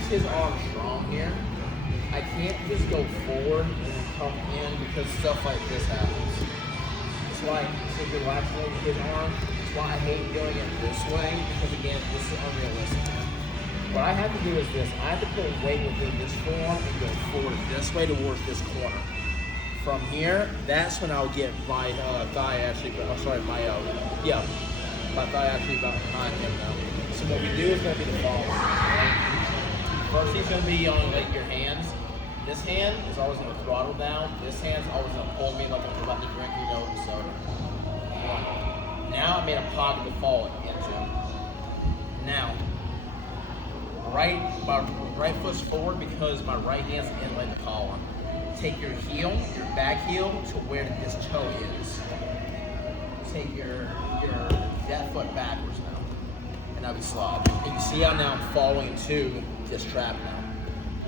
keeps his arm strong here, I can't just go forward and come in because stuff like this happens. That's why if you're relaxing with his arm, that's why I hate doing it this way, because again, this is unrealistic. What I have to do is this. I have to put weight within this forearm and go forward this way towards this corner. From here, that's when I'll get my thigh actually, my thigh actually about behind him now. So what we do is going to be the following. Right? First, he's going to be on like your hands. This hand is always going to throttle down. This hand's always going to pull me like I'm about to drink, soda. Now I made a pocket to fall into. Now, my right foot's forward because my right hand's in like the column. Take your heel, your back heel, to where this toe is. Take your that foot backwards now, and I'll be slow. And you see how now I'm falling into this trap now.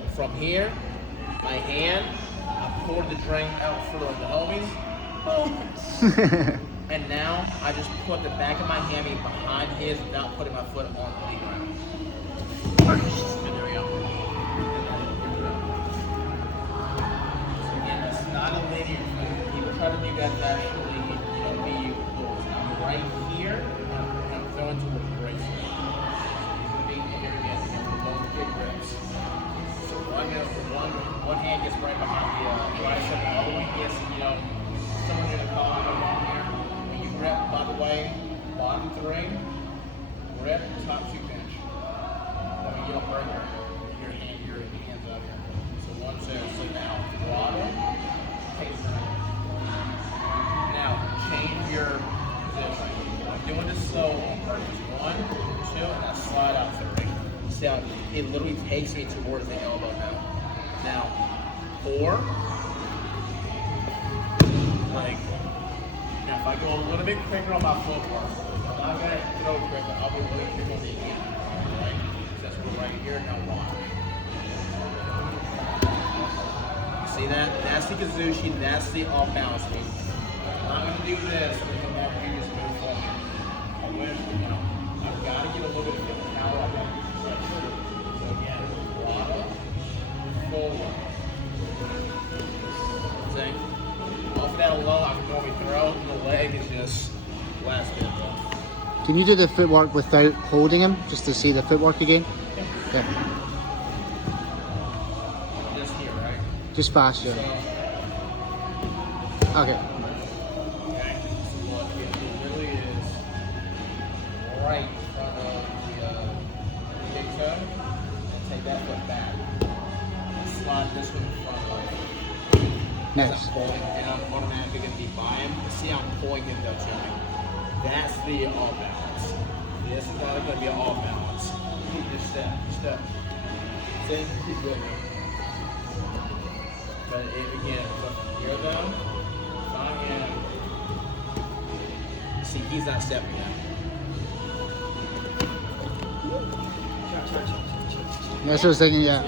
And from here, my hand, I poured the drink out for the homies. And now I just put the back of my hammy behind his without putting my foot on the ground. And there we go. So again, it's not a linear thing. People try to do that actually, be I'm right here, and I'm going to the right here. So being here again, with both big grips. So one hand gets right behind the tricep, the other one gets, someone in the collar along here. When you grip, by the way, bottom three, grip, top two pinch. You don't burn your hands out here. So 1, 2, so now throttle, take it. Now change your position. I'm doing this slow on purpose. 1, 2, and I slide out 3. See how it literally takes me towards the elbow now. Now 4. Now if I go a little bit quicker on my footwork, I'm not gonna go quick, but I'll be really quick on the end. Right here, now 1. You see that? That's the Kazushi, that's the off balance move. I'm going to do this, I'm going to come back here and just move forward. I wish, I've got to get a little bit of power on that. So again, throttle, forward. See? Off that alone, I can normally throw, and the leg is just last bit though. Can you do the footwork without holding him, just to see the footwork again? Yeah. Just here, right? Just fast, yeah. Okay. Okay. So what it really is right in front of the big toe, and take that foot back. And slide this one in front of him. Nice. And I'm automatically going to be by him. See how I'm pulling him though, Tony. That's the all balance. This is not going to be an all balance. Just step. See? Keep going. But again, from here though, I'm in. See, he's not stepping now. That's what I was thinking, yeah.